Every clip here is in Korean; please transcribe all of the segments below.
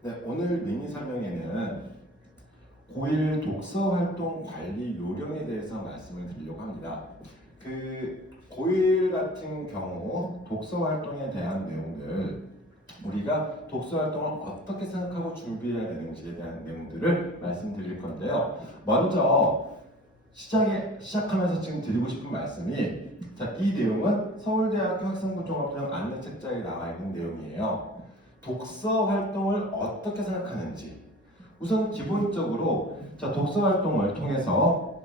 네, 오늘 미니 설명에는 고1 독서 활동 관리 요령에 대해서 말씀을 드리려고 합니다. 그 고1 같은 경우 독서 활동에 대한 내용들 우리가 독서 활동을 어떻게 생각하고 준비해야 되는지에 대한 내용들을 말씀드릴 건데요. 먼저 시작에 시작하면서 지금 드리고 싶은 말씀이 자, 이 내용은 서울대학교 학생부 종합대학 안내 책자에 나와 있는 내용이에요. 독서 활동을 어떻게 생각하는지 우선 기본적으로 자 독서 활동을 통해서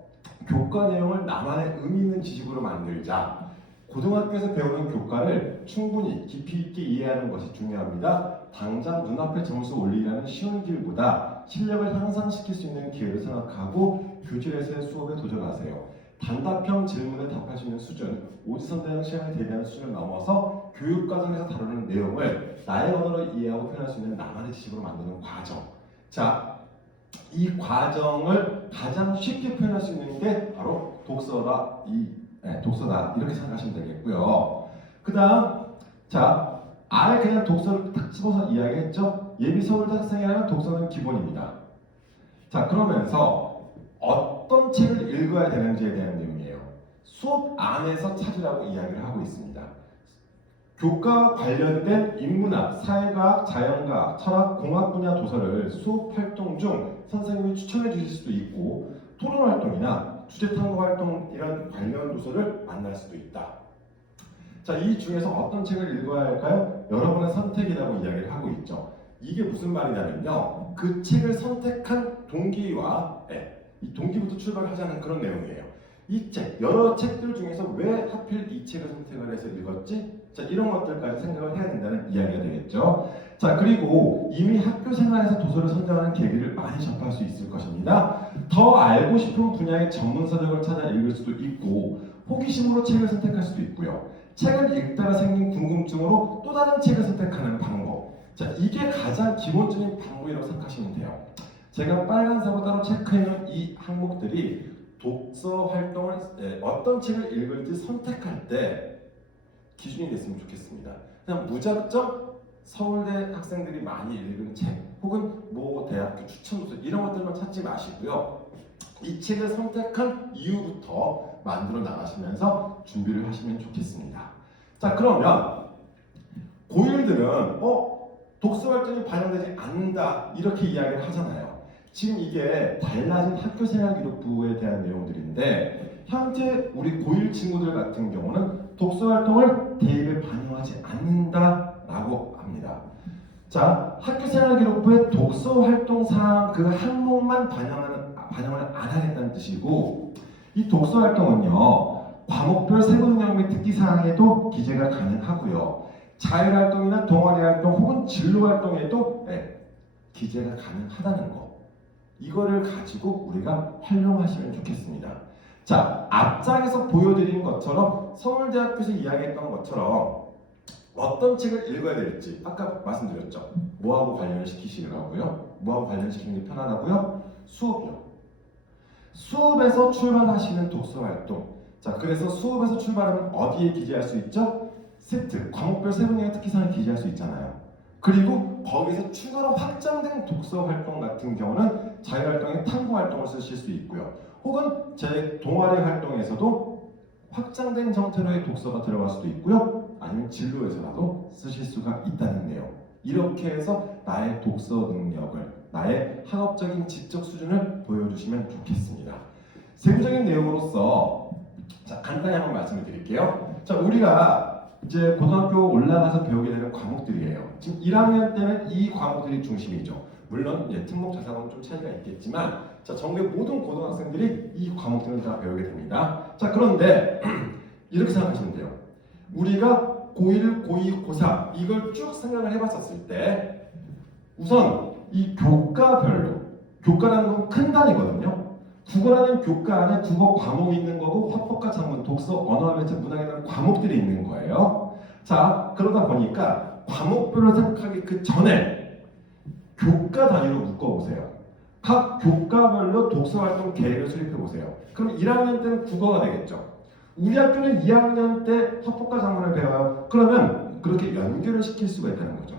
교과 내용을 나만의 의미 있는 지식으로 만들자 고등학교에서 배우는 교과를 충분히 깊이 있게 이해하는 것이 중요합니다. 당장 눈앞에 점수 올리라는 쉬운 길보다 실력을 향상시킬 수 있는 기회를 생각하고 교실에서의 수업에 도전하세요. 단답형 질문에 답할 수 있는 수준, 오지선다형 시험에 대비하는 수준을 넘어서 교육 과정에서 다루는 내용을 나의 언어로 이해하고 표현할 수 있는 나만의 지식으로 만드는 과정. 자, 이 과정을 가장 쉽게 표현할 수 있는 게 바로 독서다. 이 네, 독서다. 이렇게 생각하시면 되겠고요. 그 다음 자, 아예 그냥 독서를 딱 집어서 이야기했죠. 예비 서울대 학생이라면 독서는 기본입니다. 자, 그러면서 어떤 책을 읽어야 되는지에 대한 내용이에요. 수업 안에서 찾으라고 이야기를 하고 있습니다. 교과와 관련된 인문학, 사회과학, 자연과학, 철학, 공학 분야 도서를 수업 활동 중 선생님이 추천해 주실 수도 있고 토론 활동이나 주제 탐구 활동 이런 관련 도서를 만날 수도 있다. 자, 이 중에서 어떤 책을 읽어야 할까요? 여러분의 선택이라고 이야기를 하고 있죠. 이게 무슨 말이냐면요. 그 책을 선택한 동기와 예, 이 동기부터 출발하자는 그런 내용이에요. 이 책, 여러 책들 중에서 왜 하필 이 책을 선택을 해서 읽었지? 자, 이런 것들까지 생각을 해야 된다는 이야기가 되겠죠. 자, 그리고 이미 학교 생활에서 도서를 선정하는 계기를 많이 접할 수 있을 것입니다. 더 알고 싶은 분야의 전문 서적을 찾아 읽을 수도 있고, 호기심으로 책을 선택할 수도 있고요. 책을 읽다가 생긴 궁금증으로 또 다른 책을 선택하는 방법. 자, 이게 가장 기본적인 방법이라고 생각하시면 돼요. 제가 빨간색으로 따로 체크해놓은 이 항목들이 독서 활동을 예, 어떤 책을 읽을지 선택할 때 기준이 됐으면 좋겠습니다. 그냥 무작정 서울대 학생들이 많이 읽은 책 혹은 모 대학교 추천 도서 이런 것들만 찾지 마시고요. 이 책을 선택한 이유부터 만들어 나가시면서 준비를 하시면 좋겠습니다. 자 그러면 고1들은 어 독서 활동이 반영되지 않는다 이렇게 이야기를 하잖아요. 지금 이게 달라진 학교 생활 기록부에 대한 내용들인데 현재 우리 고1 친구들 같은 경우는 독서 활동을 대입에 반영하지 않는다라고 합니다. 자, 학교 생활 기록부에 독서 활동 사항 그 항목만 반영하는 반영을 안 하겠다는 뜻이고 이 독서 활동은요 과목별 세부 능력 및 특기 사항에도 기재가 가능하고요 자율 활동이나 동아리 활동 혹은 진로 활동에도 네, 기재가 가능하다는 거. 이거를 가지고 우리가 활용하시면 좋겠습니다. 자, 앞장에서 보여드린 것처럼 서울대학교에서 이야기했던 것처럼 어떤 책을 읽어야 될지 아까 말씀드렸죠. 뭐하고 관련시키시라고요? 뭐하고 관련시키는 게 편하다고요? 수업이요. 수업에서 출발하시는 독서 활동. 자, 그래서 수업에서 출발하면 어디에 기재할 수 있죠? 세트, 과목별 세분의 특기사항을 기재할 수 있잖아요. 그리고 거기서 추가로 확장된 독서 활동 같은 경우는 자율활동의 탐구 활동을 쓰실 수 있고요. 혹은 제 동아리 활동에서도 확장된 형태로의 독서가 들어갈 수도 있고요. 아니면 진로에서라도 쓰실 수가 있다는 내용. 이렇게 해서 나의 독서 능력을, 나의 학업적인 지적 수준을 보여주시면 좋겠습니다. 세부적인 내용으로서 자 간단히 한번 말씀을 드릴게요. 자 우리가 이제 고등학교 올라가서 배우게 되는 과목들이에요. 지금 1학년 때는 이 과목들이 중심이죠. 물론 예, 특목 자사고는 좀 차이가 있겠지만 자 전국의 모든 고등학생들이 이 과목들을 다 배우게 됩니다. 자 그런데 이렇게 생각하시면 돼요. 우리가 고1, 고2, 고3 이걸 쭉 생각을 해봤었을 때 우선 이 교과별로 교과라는 건 큰 단위거든요. 국어라는 교과 안에 국어 과목이 있는 거고 화법과 작문, 독서, 언어, 매체, 문학에 대한 과목들이 있는 거예요. 자 그러다 보니까 과목별로 생각하기 그 전에 교과 단위로 묶어보세요. 각 교과별로 독서 활동 계획을 수립해 보세요. 그럼 1학년 때는 국어가 되겠죠. 우리 학교는 2학년 때 화법과 작문을 배워요. 그러면 그렇게 연결을 시킬 수가 있다는 거죠.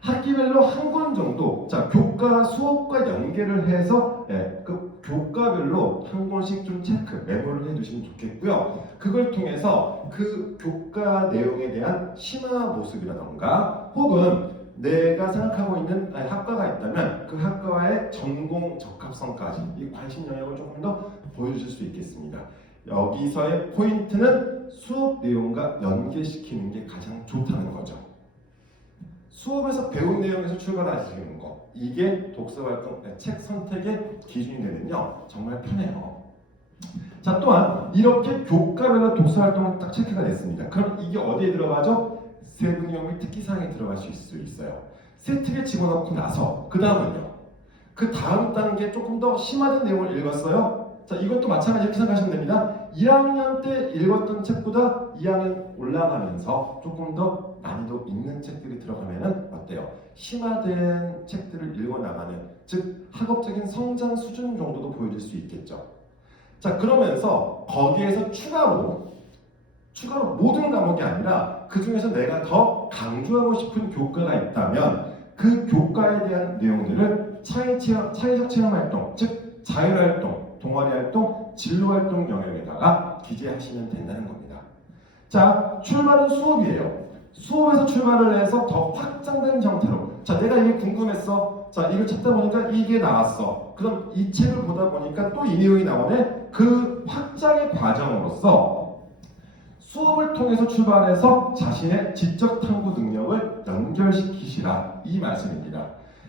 학기별로 한 권 정도 자 교과 수업과 연계를 해서 예, 그 교과별로 한 권씩 좀 체크 메모를 해두시면 좋겠고요. 그걸 통해서 그 교과 내용에 대한 심화 모습이라던가 혹은 내가 생각하고 있는 학과가 있다면 그 학과의 전공 적합성까지 이 관심 영역을 조금 더 보여주실 수 있겠습니다. 여기서의 포인트는 수업 내용과 연계시키는 게 가장 좋다는 거죠. 수업에서 배운 내용에서 출발하시는 거 이게 독서 활동 네, 책 선택의 기준이 되면요 정말 편해요. 자 또한 이렇게 교과별로 독서 활동을 딱 체크가 됐습니다. 그럼 이게 어디에 들어가죠? 세부 내용 및 특기 사항에 들어갈 수 있어요. 세특에 집어넣고 나서 그 다음은요. 그 다음 단계 조금 더 심화된 내용을 읽었어요. 자 이것도 마찬가지 이렇게 생각하시면 됩니다. 1학년 때 읽었던 책보다 2학년 올라가면서 조금 더 난이도 있는 책들이 들어가면은 어때요? 심화된 책들을 읽어 나가는 즉 학업적인 성장 수준 정도도 보여줄 수 있겠죠. 자 그러면서 거기에서 추가로 추가로 모든 과목이 아니라 그 중에서 내가 더 강조하고 싶은 교과가 있다면 그 교과에 대한 내용들을 차이 체험, 차이적 체험 활동, 즉 자율 활동, 동아리 활동, 진로 활동 영역에다가 기재하시면 된다는 겁니다. 자, 출발은 수업이에요. 수업에서 출발을 해서 더 확장된 형태로. 자, 내가 이게 궁금했어. 자, 이걸 찾다 보니까 이게 나왔어. 그럼 이 책을 보다 보니까 또 이 내용이 나오네. 그 확장의 과정으로서 수업을 통해서 출발해서 자신의 지적 탐구 능력을 연결시키시라 이 말씀입니다.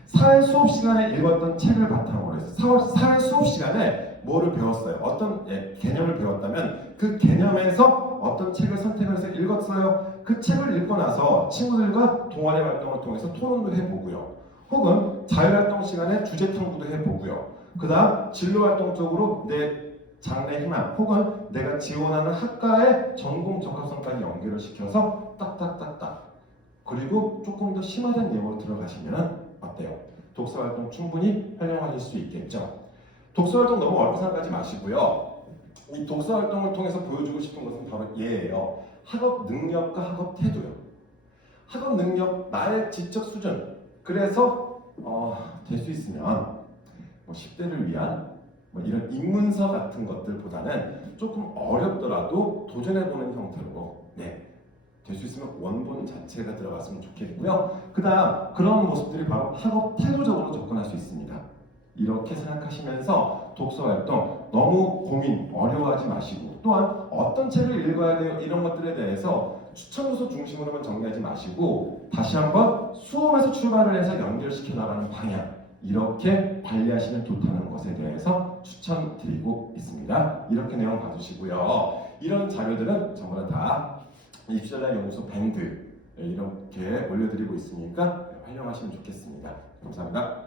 사회 수업 시간에 읽었던 책을 바탕으로 해서 사- 사회 수업 시간에 뭐를 배웠어요? 어떤 예, 개념을 배웠다면 그 개념에서 어떤 책을 선택을 해서 읽었어요. 그 책을 읽고 나서 친구들과 동아리 활동을 통해서 토론도 해보고요. 혹은 자율활동 시간에 주제 탐구도 해보고요. 그 다음 진로활동 쪽으로 내 장래 희망 혹은 내가 지원하는 학과의 전공 적합성까지 연결을 시켜서 딱딱딱딱 그리고 조금 더 심화된 내용으로 들어가시면 어때요? 독서 활동 충분히 활용하실 수 있겠죠. 독서 활동 너무 어렵게 생각하지 마시고요. 이 독서 활동을 통해서 보여주고 싶은 것은 바로 얘예요. 학업 능력과 학업 태도요. 학업 능력 나의 지적 수준. 그래서 어, 될 수 있으면 뭐 10대를 위한 뭐 이런 입문서 같은 것들보다는 조금 어렵더라도 도전해보는 형태로 네. 될 수 있으면 원본 자체가 들어갔으면 좋겠고요. 그 다음 그런 모습들이 바로 학업 태도적으로 있습니다. 이렇게 생각하시면서 독서 활동 너무 고민 어려워하지 마시고 또한 어떤 책을 읽어야 돼요 이런 것들에 대해서 추천 요소 중심으로만 정리하지 마시고 다시 한번 수업에서 출발을 해서 연결시켜 나가는 방향 이렇게 관리하시면 좋다는 것에 대해서 추천드리고 있습니다. 이렇게 내용 봐주시고요. 이런 자료들은 전부 다 입시전략 연구소 밴드 이렇게 올려드리고 있으니까 활용하시면 좋겠습니다. 감사합니다.